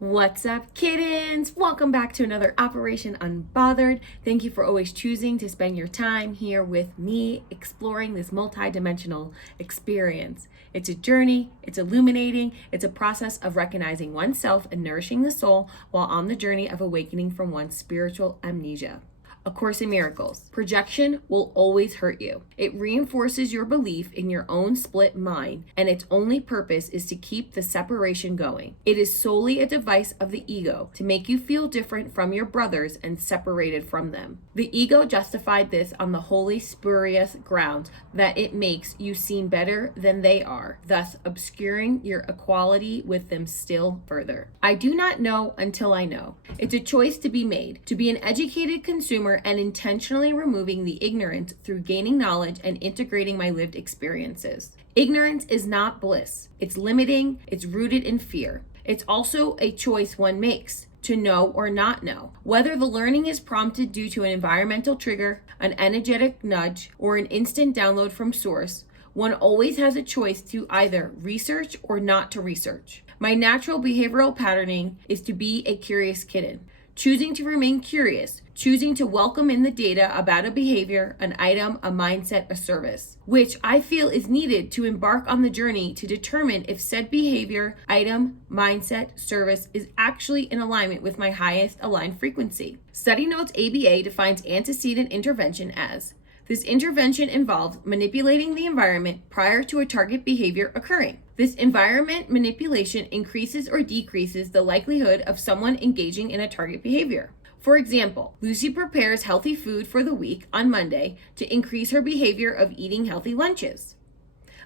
What's up, kittens? Welcome back to another Operation Unbothered. Thank you for always choosing to spend your time here with me exploring this multidimensional experience. It's a journey, it's illuminating, it's a process of recognizing oneself and nourishing the soul while on the journey of awakening from one's spiritual amnesia. A Course in Miracles. Projection will always hurt you. It reinforces your belief in your own split mind, and its only purpose is to keep the separation going. It is solely a device of the ego to make you feel different from your brothers and separated from them. The ego justified this on the wholly spurious grounds that it makes you seem better than they are, thus obscuring your equality with them still further. I do not know until I know. It's a choice to be made, to be an educated consumer and intentionally removing the ignorance through gaining knowledge and integrating my lived experiences. Ignorance is not bliss. It's limiting. It's rooted in fear. It's also a choice one makes to know or not know. Whether the learning is prompted due to an environmental trigger, an energetic nudge, or an instant download from source, one always has a choice to either research or not to research. My natural behavioral patterning is to be a curious kitten. Choosing to remain curious, choosing to welcome in the data about a behavior, an item, a mindset, a service, which I feel is needed to embark on the journey to determine if said behavior, item, mindset, service is actually in alignment with my highest aligned frequency. Study Notes ABA defines antecedent intervention as: this intervention involves manipulating the environment prior to a target behavior occurring. This environment manipulation increases or decreases the likelihood of someone engaging in a target behavior. For example, Lucy prepares healthy food for the week on Monday to increase her behavior of eating healthy lunches.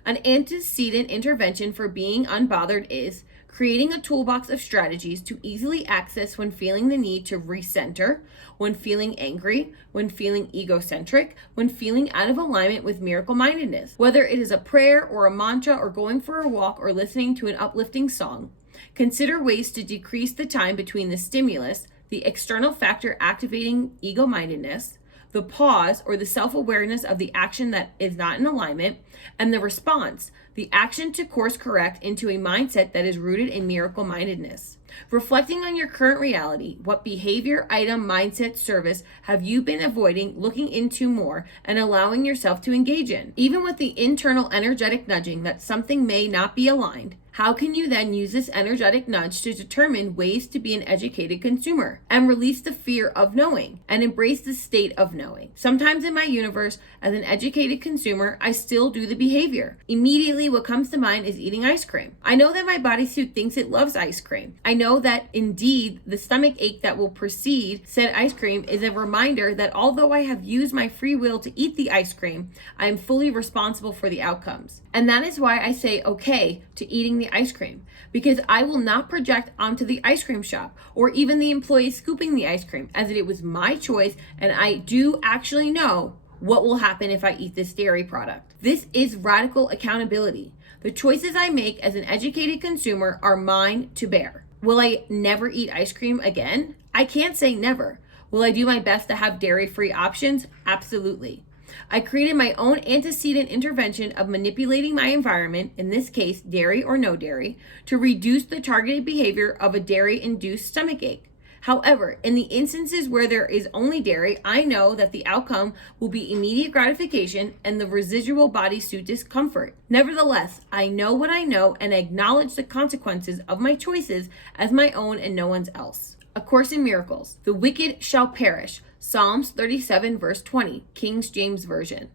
An antecedent intervention for being unbothered is creating a toolbox of strategies to easily access when feeling the need to recenter, when feeling angry, when feeling egocentric, when feeling out of alignment with miracle-mindedness. Whether it is a prayer or a mantra or going for a walk or listening to an uplifting song, consider ways to decrease the time between the stimulus, the external factor activating ego-mindedness, the pause or the self-awareness of the action that is not in alignment, and the response, the action to course correct into a mindset that is rooted in miracle-mindedness. Reflecting on your current reality, what behavior, item, mindset, service have you been avoiding, looking into more, and allowing yourself to engage in? Even with the internal energetic nudging that something may not be aligned, how can you then use this energetic nudge to determine ways to be an educated consumer and release the fear of knowing and embrace the state of knowing? Sometimes in my universe, as an educated consumer, I still do the behavior. Immediately, what comes to mind is eating ice cream. I know that my bodysuit thinks it loves ice cream. I know that indeed the stomach ache that will precede said ice cream is a reminder that although I have used my free will to eat the ice cream, I am fully responsible for the outcomes. And that is why I say okay to eating the ice cream, because I will not project onto the ice cream shop or even the employee scooping the ice cream, as it was my choice and I do actually know what will happen if I eat this dairy product. This is radical accountability. The choices I make as an educated consumer are mine to bear. Will I never eat ice cream again? I can't say never. Will I do my best to have dairy-free options? Absolutely. I created my own antecedent intervention of manipulating my environment, in this case, dairy or no dairy, to reduce the targeted behavior of a dairy-induced stomachache. However, in the instances where there is only dairy, I know that the outcome will be immediate gratification and the residual bodysuit discomfort. Nevertheless, I know what I know and acknowledge the consequences of my choices as my own and no one's else. A Course in Miracles. The wicked shall perish. Psalms 37 verse 20, King James Version.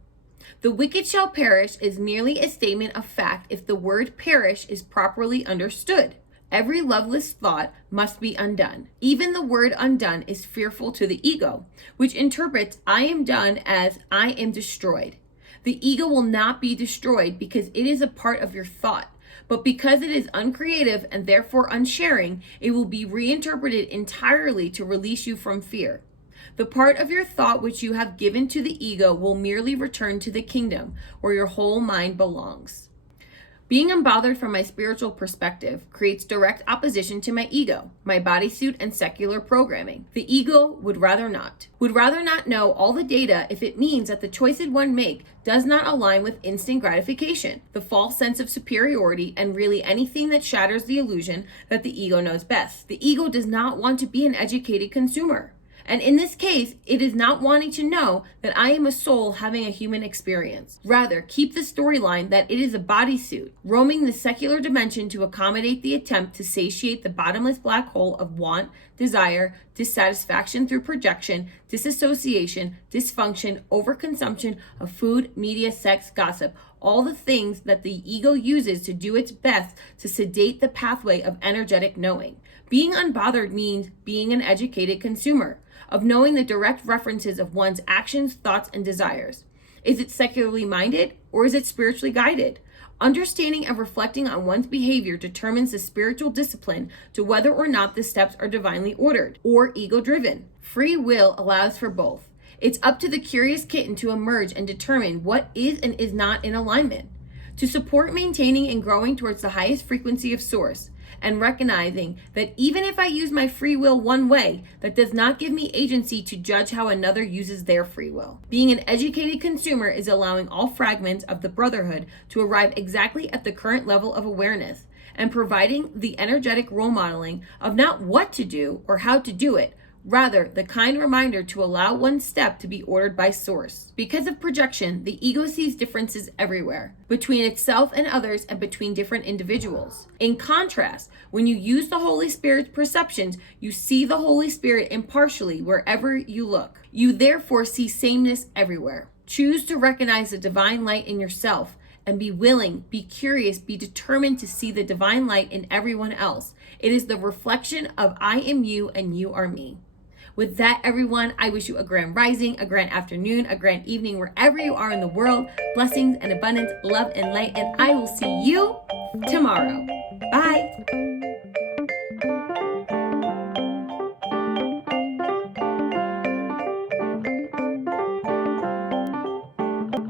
The wicked shall perish is merely a statement of fact if the word perish is properly understood. Every loveless thought must be undone. Even the word undone is fearful to the ego, which interprets I am done as I am destroyed. The ego will not be destroyed because it is a part of your thought, but because it is uncreative and therefore unsharing, it will be reinterpreted entirely to release you from fear. The part of your thought which you have given to the ego will merely return to the kingdom where your whole mind belongs. Being unbothered from my spiritual perspective creates direct opposition to my ego, my bodysuit, and secular programming. The ego would rather not. Would rather not know all the data if it means that the choices one make does not align with instant gratification, the false sense of superiority, and really anything that shatters the illusion that the ego knows best. The ego does not want to be an educated consumer. And in this case, it is not wanting to know that I am a soul having a human experience. Rather, keep the storyline that it is a bodysuit, roaming the secular dimension to accommodate the attempt to satiate the bottomless black hole of want, desire, dissatisfaction through projection, disassociation, dysfunction, overconsumption of food, media, sex, gossip, all the things that the ego uses to do its best to sedate the pathway of energetic knowing. Being unbothered means being an educated consumer, of knowing the direct references of one's actions, thoughts, and desires. Is it secularly minded or is it spiritually guided? Understanding and reflecting on one's behavior determines the spiritual discipline to whether or not the steps are divinely ordered or ego-driven. Free will allows for both. It's up to the curious kitten to emerge and determine what is and is not in alignment. To support maintaining and growing towards the highest frequency of source, and recognizing that even if I use my free will one way, that does not give me agency to judge how another uses their free will. Being an educated consumer is allowing all fragments of the brotherhood to arrive exactly at the current level of awareness, and providing the energetic role modeling of not what to do or how to do it, rather the kind reminder to allow one step to be ordered by source. Because of projection, the ego sees differences everywhere, between itself and others and between different individuals. In contrast, when you use the Holy Spirit's perceptions, you see the Holy Spirit impartially wherever you look. You therefore see sameness everywhere. Choose to recognize the divine light in yourself and be willing, be curious, be determined to see the divine light in everyone else. It is the reflection of I am you and you are me. With that, everyone, I wish you a grand rising, a grand afternoon, a grand evening, wherever you are in the world. Blessings and abundance, love and light, and I will see you tomorrow.